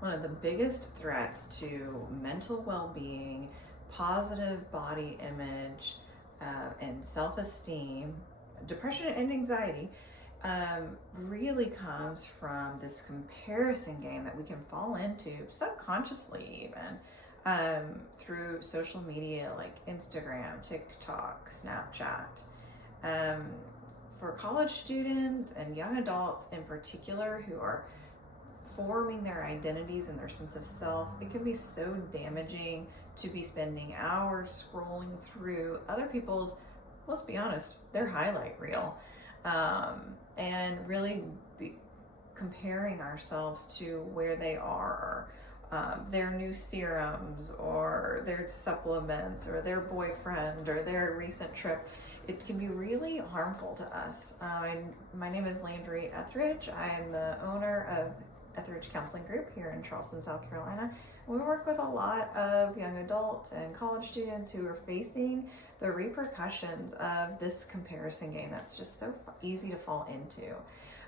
one of the biggest threats to mental well-being, positive body image, and self-esteem, depression and anxiety, really comes from this comparison game that we can fall into subconsciously, even through social media like Instagram, TikTok, Snapchat. For college students and young adults in particular who are forming their identities and their sense of self, it can be so damaging to be spending hours scrolling through other people's, let's be honest, their highlight reel, and really comparing ourselves to where they are, their new serums or their supplements or their boyfriend or their recent trip. It can be really harmful to us. My name is Landry Ethredge. I am the owner of Ethredge Counseling Group here in Charleston, South Carolina. We work with a lot of young adults and college students who are facing the repercussions of this comparison game that's just so easy to fall into.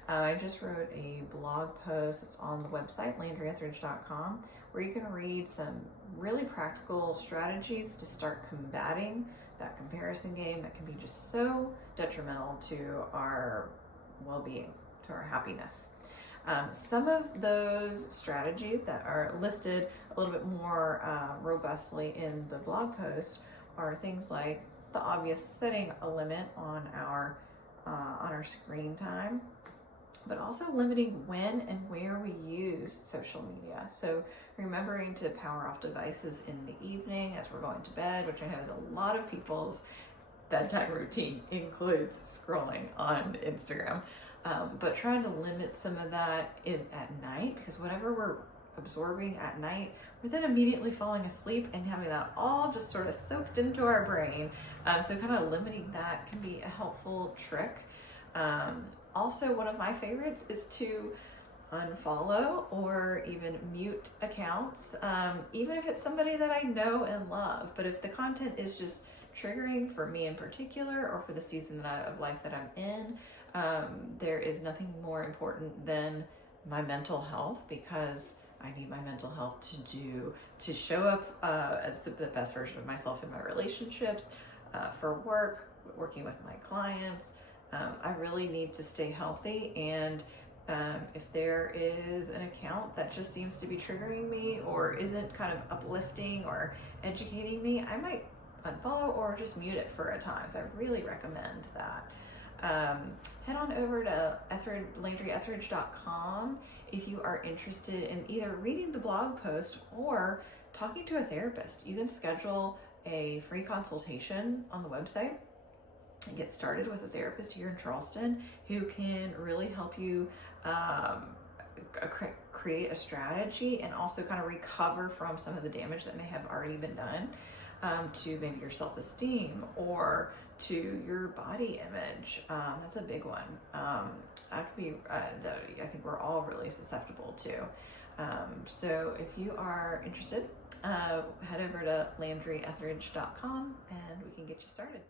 I just wrote a blog post that's on the website, landryethredge.com, where you can read some really practical strategies to start combating that comparison game that can be just so detrimental to our well-being, to our happiness. Some of those strategies that are listed a little bit more robustly in the blog post are things like the obvious setting a limit on our screen time, but also limiting when and where we use social media. So remembering to power off devices in the evening as we're going to bed, which I know is a lot of people's bedtime routine includes scrolling on Instagram. But trying to limit some of that at night, because whatever we're absorbing at night, we're then immediately falling asleep and having that all just sort of soaked into our brain. So kind of limiting that can be a helpful trick. Also, one of my favorites is to unfollow or even mute accounts, even if it's somebody that I know and love. But if the content is just triggering for me in particular, or for the season of life that I'm in, there is nothing more important than my mental health, because I need my mental health to show up as the best version of myself in my relationships, for work, working with my clients. I really need to stay healthy, and if there is an account that just seems to be triggering me or isn't kind of uplifting or educating me, I might unfollow or just mute it for a time. So I really recommend that. Head on over to landryethredge.com if you are interested in either reading the blog post or talking to a therapist. You can schedule a free consultation on the website and get started with a therapist here in Charleston who can really help you create a strategy and also kind of recover from some of the damage that may have already been done to maybe your self-esteem or to your body image. That's a big one. That could be that I think we're all really susceptible to. So if you are interested, head over to landryethredge.com and we can get you started.